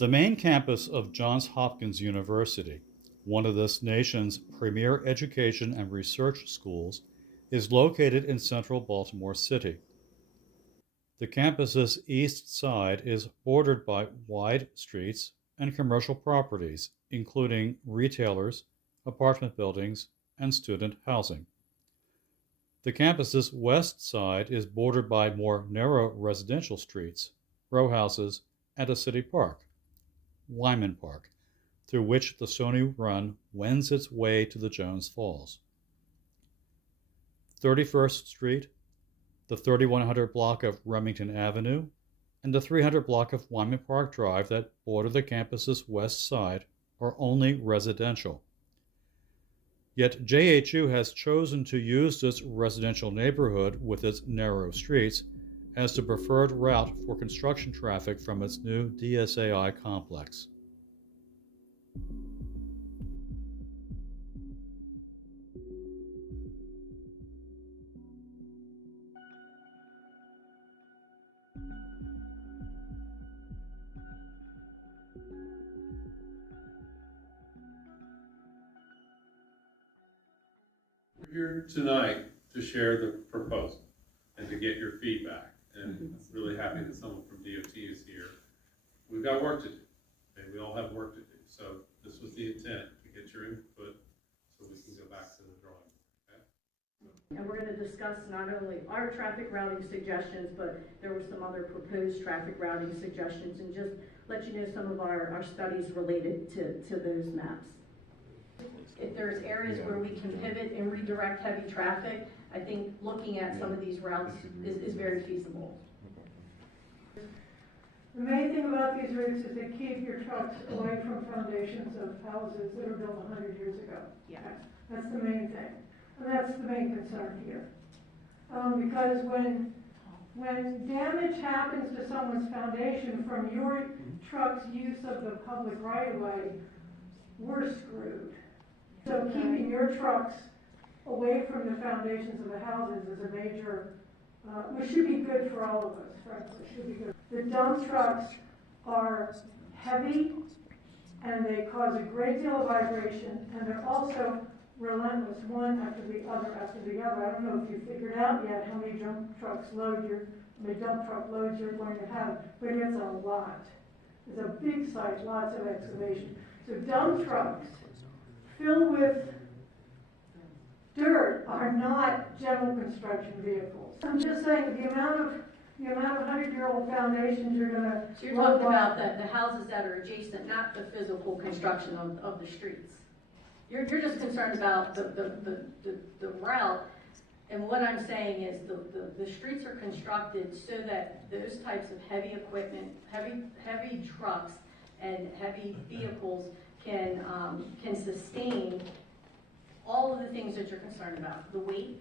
The main campus of Johns Hopkins University, one of this nation's premier education and research schools, is located in central Baltimore City. The campus's east side is bordered by wide streets and commercial properties, including retailers, apartment buildings, and student housing. The campus's west side is bordered by more narrow residential streets, row houses, and a city park, Wyman Park, through which the Stony Run wends its way to the Jones Falls. 31st Street, the 3100 block of Remington Avenue, and the 300 block of Wyman Park Drive that border the campus's west side are only residential. Yet JHU has chosen to use this residential neighborhood with its narrow streets as the preferred route for construction traffic from its new DSAI complex. We're here tonight to share the proposal and to get your feedback. And I'm really happy that someone from DOT is here. We've got work to do, and we all have work to do. So this was the intent, to get your input so we can go back to the drawing board. Okay? And we're going to discuss not only our traffic routing suggestions, but there were some other proposed traffic routing suggestions, and just let you know some of our studies related to those maps. If there's areas where we can pivot and redirect heavy traffic, I think looking at some of these routes is very feasible. The main thing about these routes is they keep your trucks away from foundations of houses that were built 100 years ago. Yeah. That's the main thing. And that's the main concern here. Because when damage happens to someone's foundation from your truck's use of the public right-of-way, we're screwed. So keeping your trucks away from the foundations of the houses is a major, which should be good for all of us, frankly, should be good. The dump trucks are heavy and they cause a great deal of vibration, and they're also relentless, one after the other after the other. I don't know if you figured out yet how many dump truck loads you're going to have, but it's a lot. It's a big site, lots of excavation. So dump trucks filled with dirt are not general construction vehicles. I'm just saying the amount of 100-year-old foundations you're going to. So you're talking about the houses that are adjacent, not the physical construction of the streets. You're just concerned about the route, and what I'm saying is the streets are constructed so that those types of heavy equipment, heavy trucks, and heavy vehicles can sustain all of the things that you're concerned about. The weight,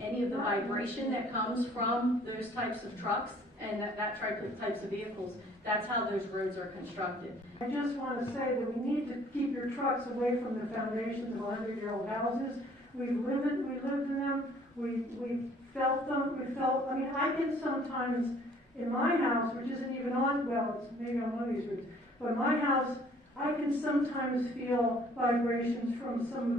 any of the vibration that comes from those types of trucks and that types of vehicles, that's how those roads are constructed. I just want to say that we need to keep your trucks away from the foundations of 100-year-old houses. We've lived in them, we felt them, I mean, I can sometimes, in my house, which isn't even on, well, it's maybe on one of these routes, but my house, I can sometimes feel vibrations from some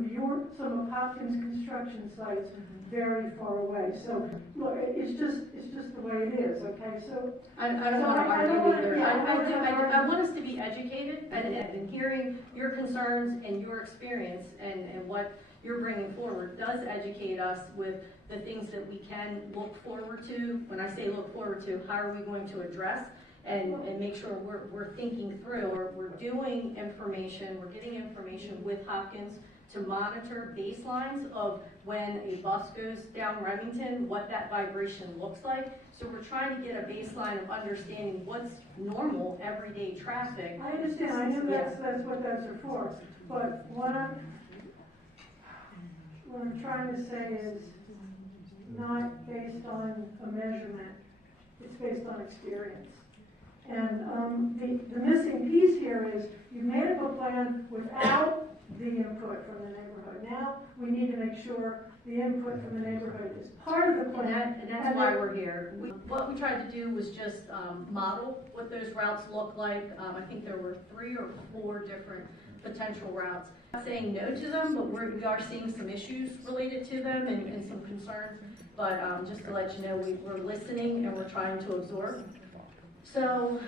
of Hopkins construction sites very far away. So look, it's just the way it is. Okay, so I don't want to argue either. I want us to be educated and hearing your concerns and your experience and what you're bringing forward does educate us with the things that we can look forward to. When I say look forward to, how are we going to address and make sure we're thinking through, or we're doing information, we're getting information with Hopkins to monitor baselines of when a bus goes down Remington, what that vibration looks like. So we're trying to get a baseline of understanding what's normal everyday traffic. I understand. I know that's what those are for. But what I'm trying to say is not based on a measurement. It's based on experience. And the missing piece here is you made up a plan without the input from the neighborhood. Now we need to make sure the input from the neighborhood is part of the plan. And that's why we're here. What we tried to do was just model what those routes look like. I think there were 3 or 4 different potential routes. I'm not saying no to them, but we are seeing some issues related to them and some concerns. But just to let you know, we're listening and we're trying to absorb. So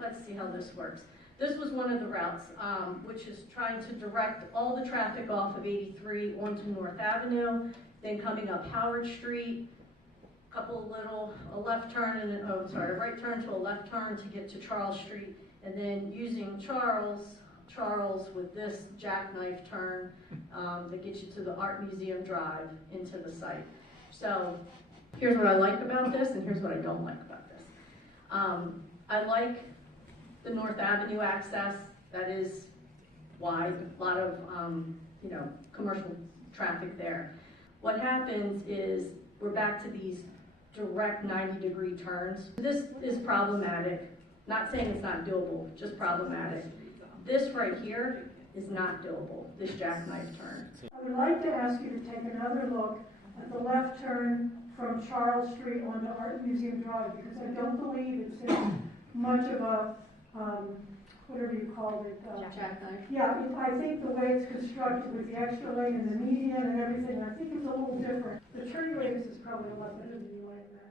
let's see how this works. This was one of the routes, which is trying to direct all the traffic off of 83 onto North Avenue, then coming up Howard Street, a left turn and a right turn to a left turn to get to Charles Street, and then using Charles with this jackknife turn that gets you to the Art Museum Drive into the site. So here's what I like about this, and here's what I don't like about this. I like the North Avenue access. That is wide, a lot of commercial traffic there. What happens is we're back to these direct 90-degree turns. This is problematic. Not saying it's not doable, just problematic. This right here is not doable, this jackknife turn. I would like to ask you to take another look at the left turn from Charles Street onto Art Museum Drive, because I don't believe it's in much of a, whatever you called it. Jackknife. Yeah, I think the way it's constructed with the extra lane and the median and everything, I think it's a little different. The turn radius is probably a lot better than you might imagine.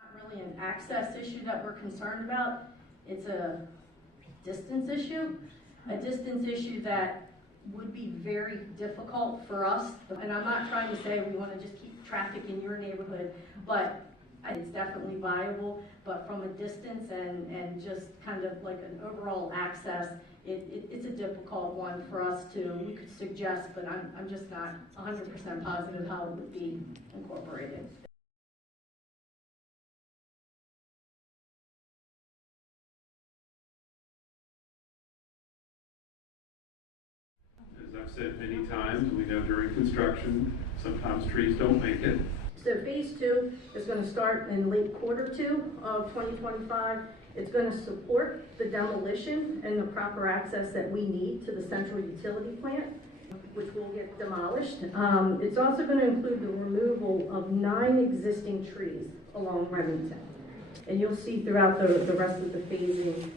Not really an access issue that we're concerned about. It's a distance issue that would be very difficult for us. And I'm not trying to say we want to just keep traffic in your neighborhood, but it's definitely viable. But from a distance and just kind of like an overall access, it's a difficult one for us we could suggest, but I'm just not 100% positive how it would be incorporated. As I've said many times, we know during construction, sometimes trees don't make it. So phase 2 is going to start in late Q2 of 2025. It's going to support the demolition and the proper access that we need to the central utility plant, which will get demolished. It's also going to include the removal of 9 existing trees along Remington. And you'll see throughout the rest of the phasing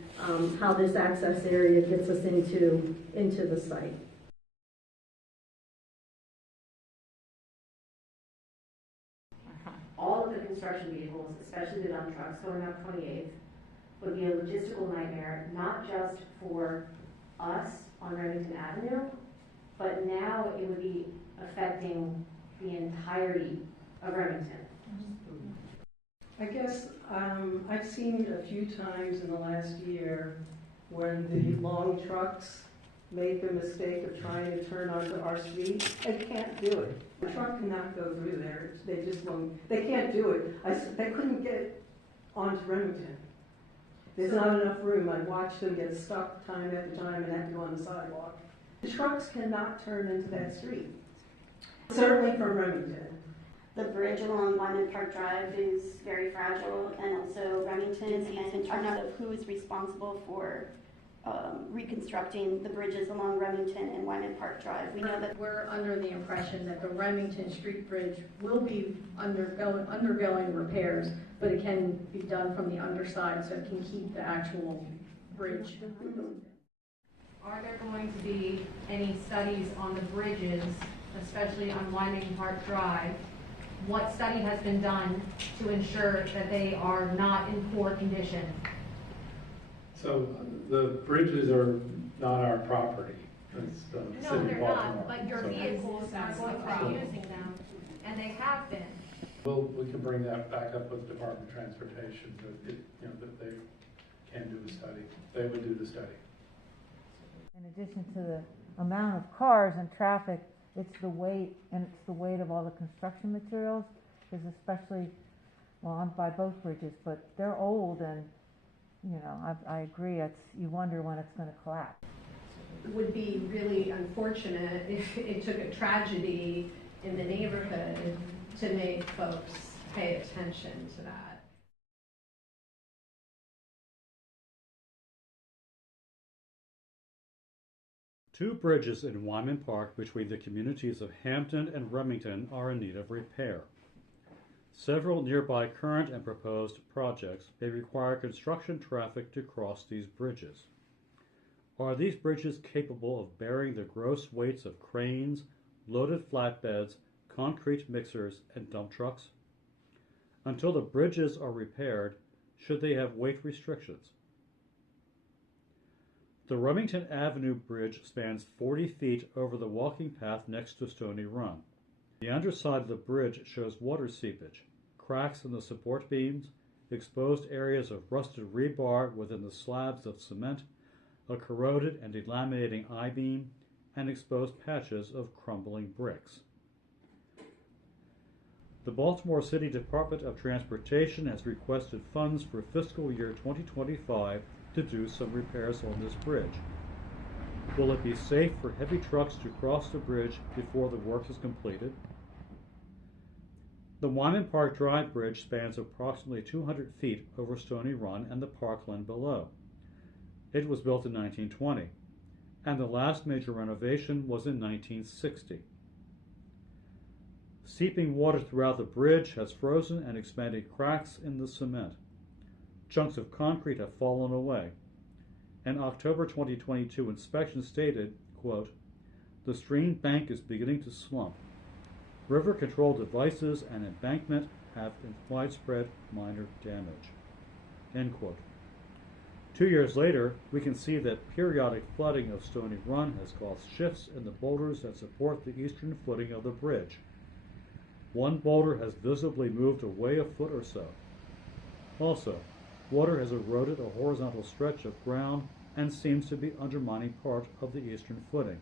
how this access area gets us into the site. All of the construction vehicles, especially the dump trucks going up 28th, would be a logistical nightmare, not just for us on Remington Avenue, but now it would be affecting the entirety of Remington. I guess I've seen a few times in the last year when the long trucks made the mistake of trying to turn onto our street. They can't do it. The truck cannot go through there. They just won't. They can't do it. They couldn't get onto Remington. There's not enough room. I watched them get stuck time after time and have to go on the sidewalk. The trucks cannot turn into that street. Certainly from Remington. The bridge along Wyman Park Drive is very fragile, and also Remington, and in terms of who is responsible for reconstructing the bridges along Remington and Wyman Park Drive. We know that We're under the impression that the Remington Street Bridge will be undergoing repairs, but it can be done from the underside, so it can keep the actual bridge. Are there going to be any studies on the bridges, especially on Wyman Park Drive? What study has been done to ensure that they are not in poor condition? So the bridges are not our property. It's the No, city they're of Baltimore. not, but your So vehicles are going to be using them, and they have been. we can bring that back up with Department of Transportation, that they can do a study. They would do the study. In addition to the amount of cars and traffic, it's the weight, and it's the weight of all the construction materials, because especially well, I'm by both bridges, but they're old and, you know, I agree, you wonder when it's gonna collapse. It would be really unfortunate if it took a tragedy in the neighborhood to make folks pay attention to that. Two bridges in Wyman Park between the communities of Hampton and Remington are in need of repair. Several nearby current and proposed projects may require construction traffic to cross these bridges. Are these bridges capable of bearing the gross weights of cranes, loaded flatbeds, concrete mixers, and dump trucks? Until the bridges are repaired, should they have weight restrictions? The Remington Avenue Bridge spans 40 feet over the walking path next to Stony Run. The underside of the bridge shows water seepage, cracks in the support beams, exposed areas of rusted rebar within the slabs of cement, a corroded and delaminating I-beam, and exposed patches of crumbling bricks. The Baltimore City Department of Transportation has requested funds for fiscal year 2025 to do some repairs on this bridge. Will it be safe for heavy trucks to cross the bridge before the work is completed? The Wyman Park Drive Bridge spans approximately 200 feet over Stony Run and the parkland below. It was built in 1920, and the last major renovation was in 1960. Seeping water throughout the bridge has frozen and expanded cracks in the cement. Chunks of concrete have fallen away. An October 2022 inspection stated, quote, "The stream bank is beginning to slump. River control devices and embankment have widespread minor damage." End quote. 2 years later, we can see that periodic flooding of Stony Run has caused shifts in the boulders that support the eastern footing of the bridge. One boulder has visibly moved away a foot or so. Also, water has eroded a horizontal stretch of ground and seems to be undermining part of the eastern footing.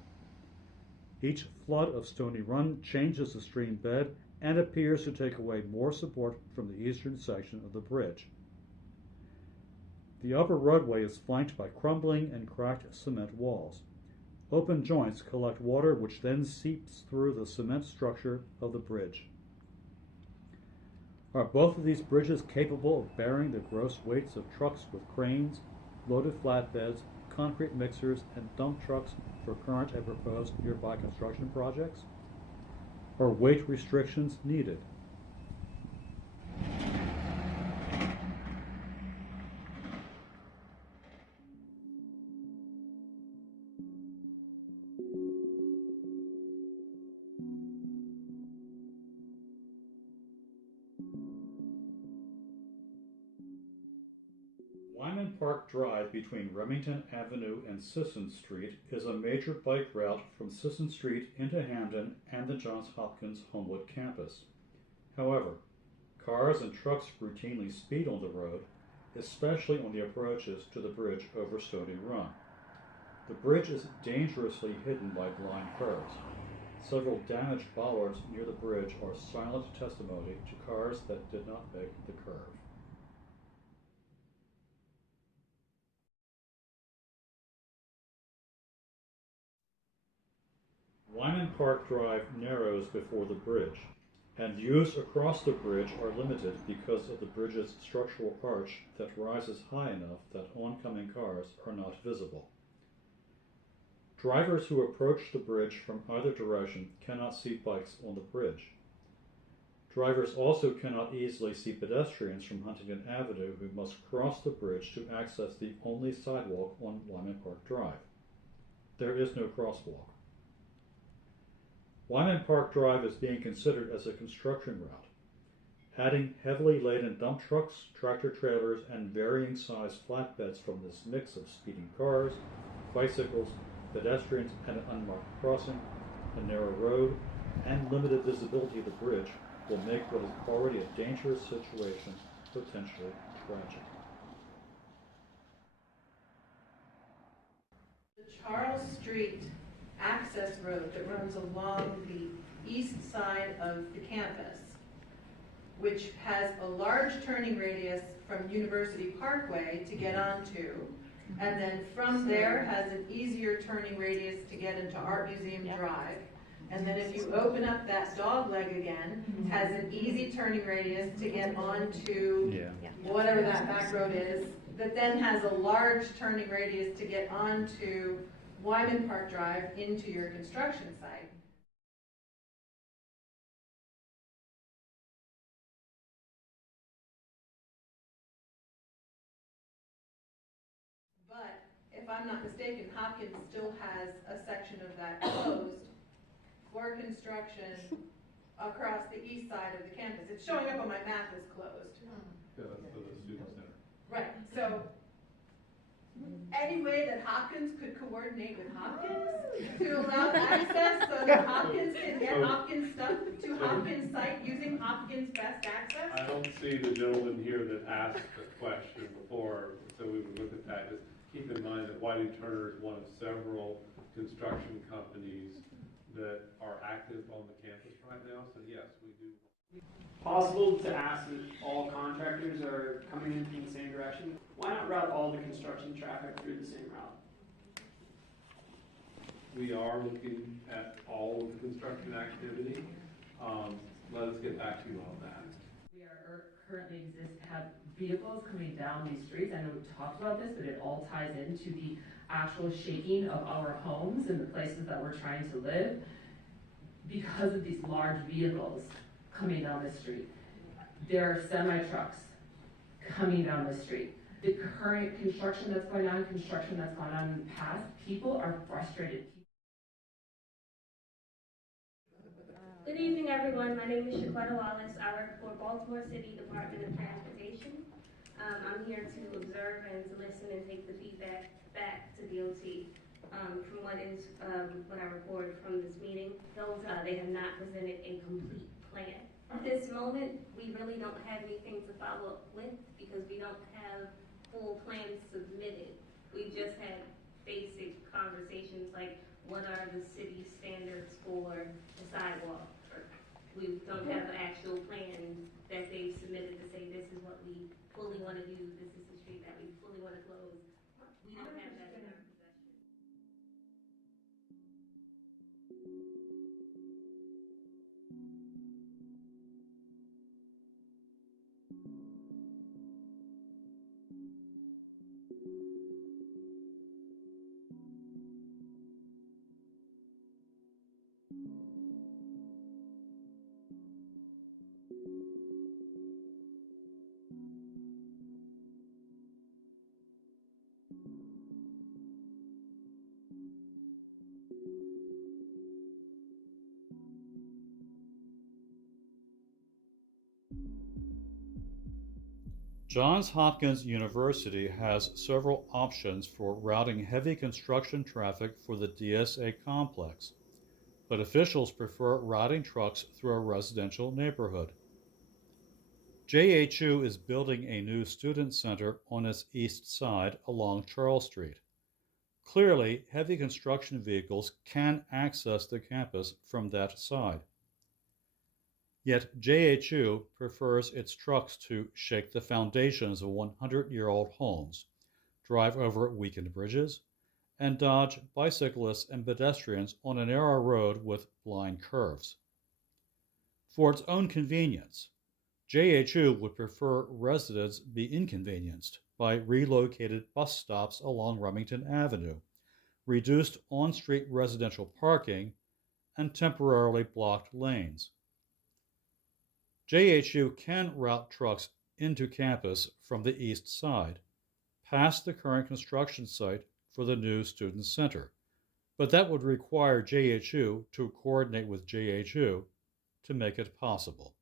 Each flood of Stony Run changes the stream bed and appears to take away more support from the eastern section of the bridge. The upper roadway is flanked by crumbling and cracked cement walls. Open joints collect water which then seeps through the cement structure of the bridge. Are both of these bridges capable of bearing the gross weights of trucks with cranes, loaded flatbeds, concrete mixers, and dump trucks for current and proposed nearby construction projects? Are weight restrictions needed? Wyman Park Drive between Remington Avenue and Sisson Street is a major bike route from Sisson Street into Hamden and the Johns Hopkins Homewood campus. However, cars and trucks routinely speed on the road, especially on the approaches to the bridge over Stony Run. The bridge is dangerously hidden by blind curves. Several damaged bollards near the bridge are silent testimony to cars that did not make the curve. Wyman Park Drive narrows before the bridge, and views across the bridge are limited because of the bridge's structural arch that rises high enough that oncoming cars are not visible. Drivers who approach the bridge from either direction cannot see bikes on the bridge. Drivers also cannot easily see pedestrians from Huntington Avenue who must cross the bridge to access the only sidewalk on Wyman Park Drive. There is no crosswalk. Wyman Park Drive is being considered as a construction route. Adding heavily laden dump trucks, tractor trailers, and varying size flatbeds from this mix of speeding cars, bicycles, pedestrians, and an unmarked crossing, a narrow road, and limited visibility of the bridge will make what is already a dangerous situation potentially tragic. The Charles Street access road that runs along the east side of the campus which has a large turning radius from University Parkway to get onto, and then from there has an easier turning radius to get into Art Museum Drive. And then if you open up that dog leg again, has an easy turning radius to get onto whatever that back road is, that then has a large turning radius to get onto Wyman Park Drive into your construction site. But if I'm not mistaken, Hopkins still has a section of that closed for construction across the east side of the campus. It's showing up on my map as closed. Yeah, that's for the student center. Right, so any way that Hopkins could coordinate with Hopkins to allow access so that Hopkins can get Hopkins stuff to Hopkins site using Hopkins best access? I don't see the gentleman here that asked the question before, so we would look at that. Just keep in mind that Whiting Turner is one of several construction companies that are active on the campus right now, so yes, we do. Possible to ask that all contractors are coming in from the same direction? Why not route all the construction traffic through the same route? We are looking at all of the construction activity. Let us get back to you on that. We currently have vehicles coming down these streets. I know we talked about this, but it all ties into the actual shaking of our homes and the places that we're trying to live because of these large vehicles coming down the street. There are semi-trucks coming down the street. The current construction that's going on, construction that's gone on in the past, people are frustrated. Good evening, everyone. My name is Shaquetta Wallace. I work for Baltimore City Department of Transportation. I'm here to observe and to listen and take the feedback back to DOT. From what I reported from this meeting, they have not presented a complete plan. At this moment, we really don't have anything to follow up with because we don't have full plans submitted. We just had basic conversations like what are the city standards for the sidewalk. We don't have an actual plan that they've submitted to say this is what we fully want to do, this is the street that we fully want to close. We don't have that in our possession. Johns Hopkins University has several options for routing heavy construction traffic for the DSA complex, but officials prefer routing trucks through a residential neighborhood. JHU is building a new student center on its east side along Charles Street. Clearly, heavy construction vehicles can access the campus from that side. Yet JHU prefers its trucks to shake the foundations of 100-year-old homes, drive over weakened bridges, and dodge bicyclists and pedestrians on a narrow road with blind curves. For its own convenience, JHU would prefer residents be inconvenienced by relocated bus stops along Remington Avenue, reduced on-street residential parking, and temporarily blocked lanes. JHU can route trucks into campus from the east side, past the current construction site for the new student center, but that would require JHU to coordinate with JHU to make it possible.